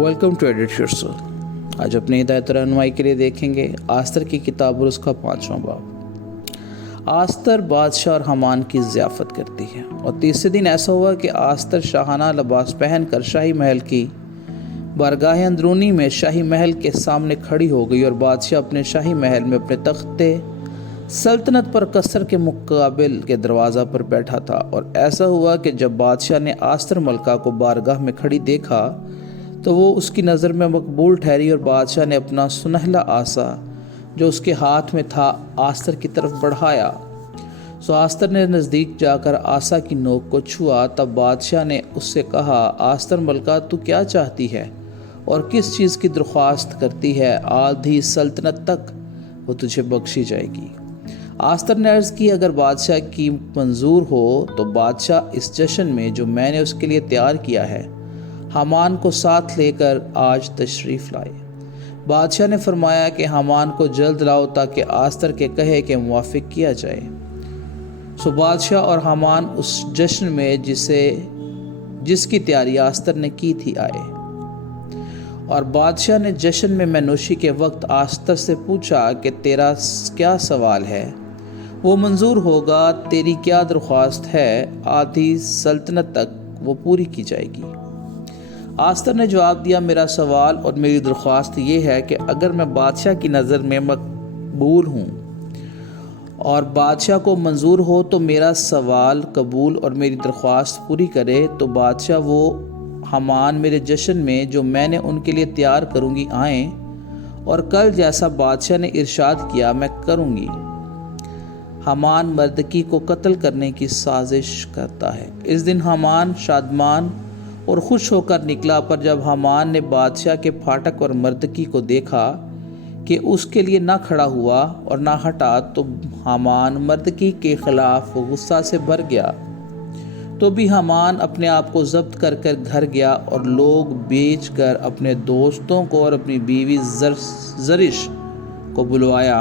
Welcome to edit yourself. आज अपनी हिदायत रहनुमाई के लिए देखेंगे आस्तर की किताब और उसका 5वां बाब। आस्तर बादशाह और हमान की ज़ियाफ़त करती है। और तीसरे दिन ऐसा हुआ कि आस्तर शाहाना लिबास पहनकर शाही महल की बारगाह अंदरूनी में शाही महल के सामने खड़ी हो गई और बादशाह अपने शाही महल में अपने तख्ते सल्तनत पर कसर के मुकाबिल के दरवाज़ा पर बैठा था। और ऐसा हुआ कि जब बादशाह ने आस्तर मलका को बारगाह में खड़ी देखा तो वो उसकी नज़र में मकबूल ठहरी और बादशाह ने अपना सुनहला आसा जो उसके हाथ में था आस्तर की तरफ बढ़ाया। सो आस्तर ने नज़दीक जाकर आसा की नोक को छुआ। तब बादशाह ने उससे कहा, आस्तर मलका तू क्या चाहती है और किस चीज़ की दरख्वास्त करती है? आधी सल्तनत तक वो तुझे बख्शी जाएगी। आस्तर ने अर्ज़ की, अगर बादशाह की मंजूर हो तो बादशाह इस जश्न में जो मैंने उसके लिए तैयार किया है हमान को साथ लेकर आज तशरीफ़ लाए। बादशाह ने फरमाया कि हमान को जल्द लाओ ताकि आस्तर के कहे के मुवाफिक किया जाए। सो बादशाह और हमान उस जश्न में जिसकी तैयारी आस्तर ने की थी आए। और बादशाह ने जश्न में मनोशी के वक्त आस्तर से पूछा कि तेरा क्या सवाल है? वो मंजूर होगा। तेरी क्या दरख्वास्त है? आधी सल्तनत तक वो पूरी की जाएगी। आस्तर ने जवाब दिया, मेरा सवाल और मेरी दरख्वास्त ये है कि अगर मैं बादशाह की नज़र में मकबूल हूँ और बादशाह को मंजूर हो तो मेरा सवाल कबूल और मेरी दरख्वास्त पूरी करे तो बादशाह वो हमान मेरे जश्न में जो मैंने उनके लिए तैयार करूँगी आएँ और कल जैसा बादशाह ने इरशाद किया मैं करूँगी। हमान मर्दकी को कत्ल करने की साजिश करता है। इस दिन हमान शादमान और खुश होकर निकला, पर जब हमान ने बादशाह के फाटक और मर्दकी को देखा कि उसके लिए ना खड़ा हुआ और ना हटा तो हमान मर्दकी के खिलाफ गुस्सा से भर गया। तो भी हमान अपने आप को जब्त कर कर घर गया और लोग बेच कर अपने दोस्तों को और अपनी बीवी जरिश को बुलवाया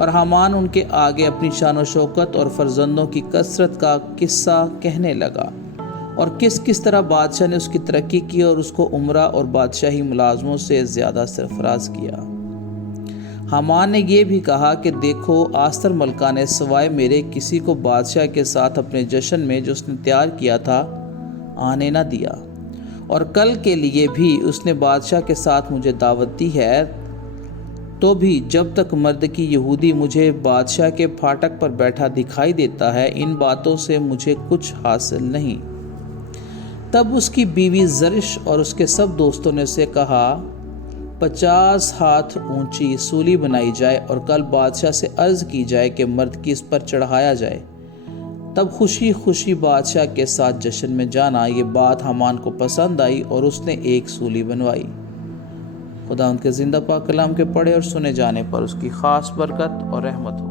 और हमान उनके आगे अपनी शान व शौकत और फर्जंदों की कसरत का किस्सा कहने लगा और किस किस तरह बादशाह ने उसकी तरक्की की और उसको उमरा और बादशाही मुलाजमों से ज़्यादा सरफराज किया। हमान ने यह भी कहा कि देखो, आस्तर मलका ने सवाए मेरे किसी को बादशाह के साथ अपने जश्न में जो उसने तैयार किया था आने ना दिया और कल के लिए भी उसने बादशाह के साथ मुझे दावत दी है। तो भी जब तक मर्द की यहूदी मुझे बादशाह के फाटक पर बैठा दिखाई देता है इन बातों से मुझे कुछ हासिल नहीं। तब उसकी बीवी जरिश और उसके सब दोस्तों ने उसे कहा, 50 हाथ ऊंची सूली बनाई जाए और कल बादशाह से अर्ज की जाए कि मर्द की इस पर चढ़ाया जाए। तब खुशी खुशी बादशाह के साथ जश्न में जाना। ये बात हमान को पसंद आई और उसने एक सूली बनवाई। खुदा उनके जिंदा पाक कलाम के पढ़े और सुने जाने पर उसकी खास बरकत और रहमत हो।